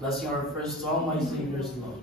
Let's sing our first song, My Savior's Love.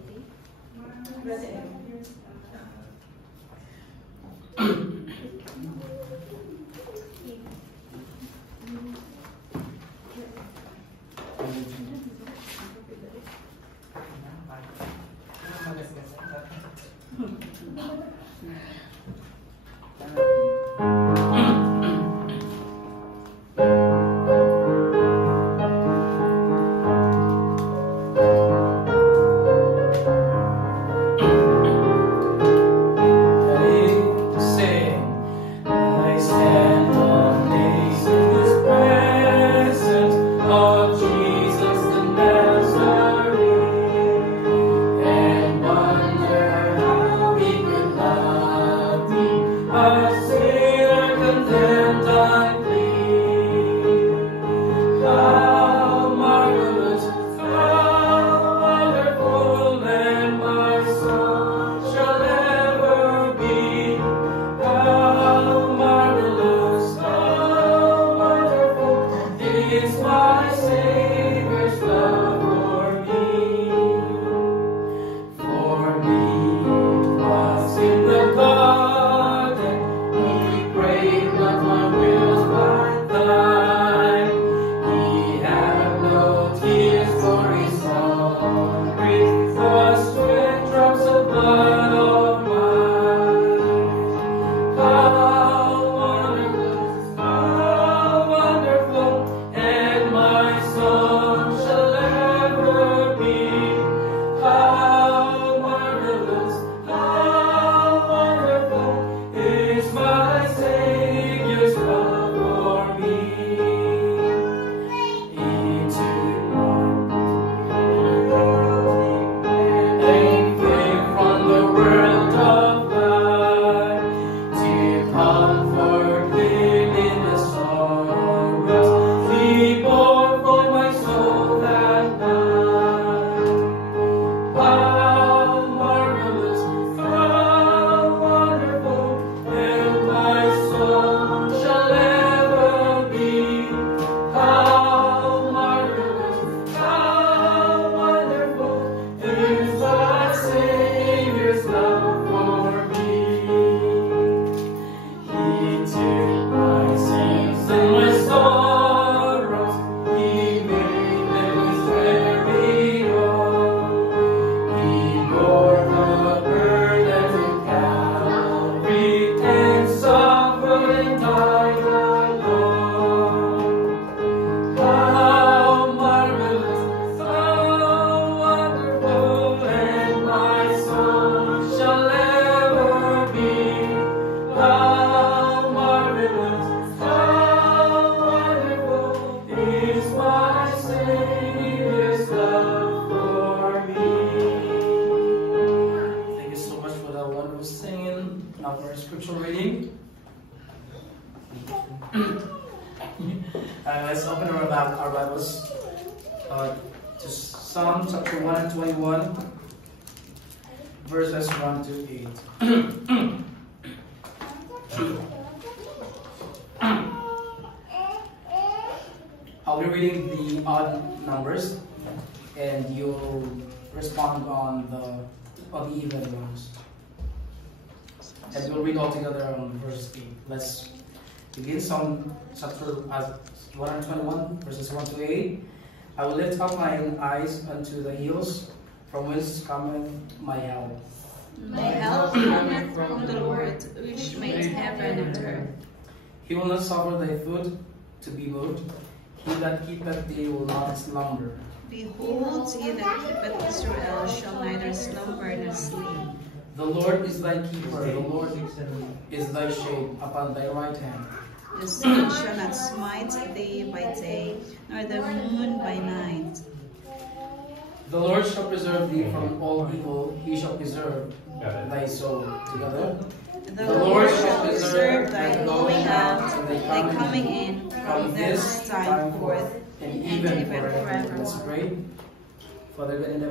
Let's open our Bibles to Psalm chapter 121, verses 1 to 8. I'll be reading the odd numbers, and you'll respond on the even ones. And we'll read all together on verse 8. Let's begin Psalm chapter 121, verses 1 to 8. I will lift up mine eyes unto the hills, from whence cometh my help. My help cometh from the Lord, which made heaven and earth. He will not suffer thy foot to be moved. He that keepeth thee will not slumber. Behold, he that keepeth Israel shall neither slumber nor sleep. The Lord is thy keeper, the Lord is thy shade upon thy right hand. The sun shall not smite thee by day, nor the moon by night. The Lord shall preserve thee from all evil, he shall preserve thy soul. Together. The Lord shall preserve thy going out and thy coming in from this time forth, and even forever. forevermore. Let's pray. Father God in heaven,